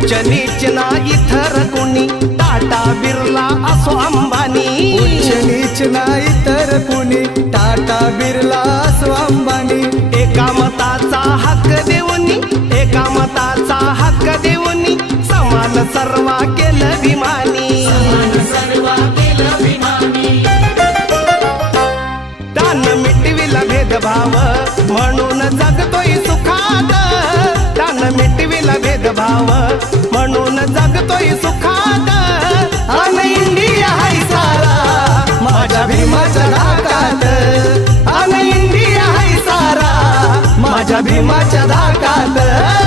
उच्च नीच कुणी. टाटा बिर्ला असो अंबानी. उच्च नीच नाही तर कुणी. टाटा बिर्ला असो अंबानी. एका मताचा हक्क देऊनी. एका मताचा हक्क देऊनी. समान सर्वा केलं विमानी त्यानं मिटविला भेदभाव. म्हणून जगतोय सुखात. जाव म्हणून जगतोय सुखात. अन इंडिया हाय सारा. माझ्या भीमाच्या धाकात. अन इंडिया हाय सारा. माझ्या भीमाच्या धाकात.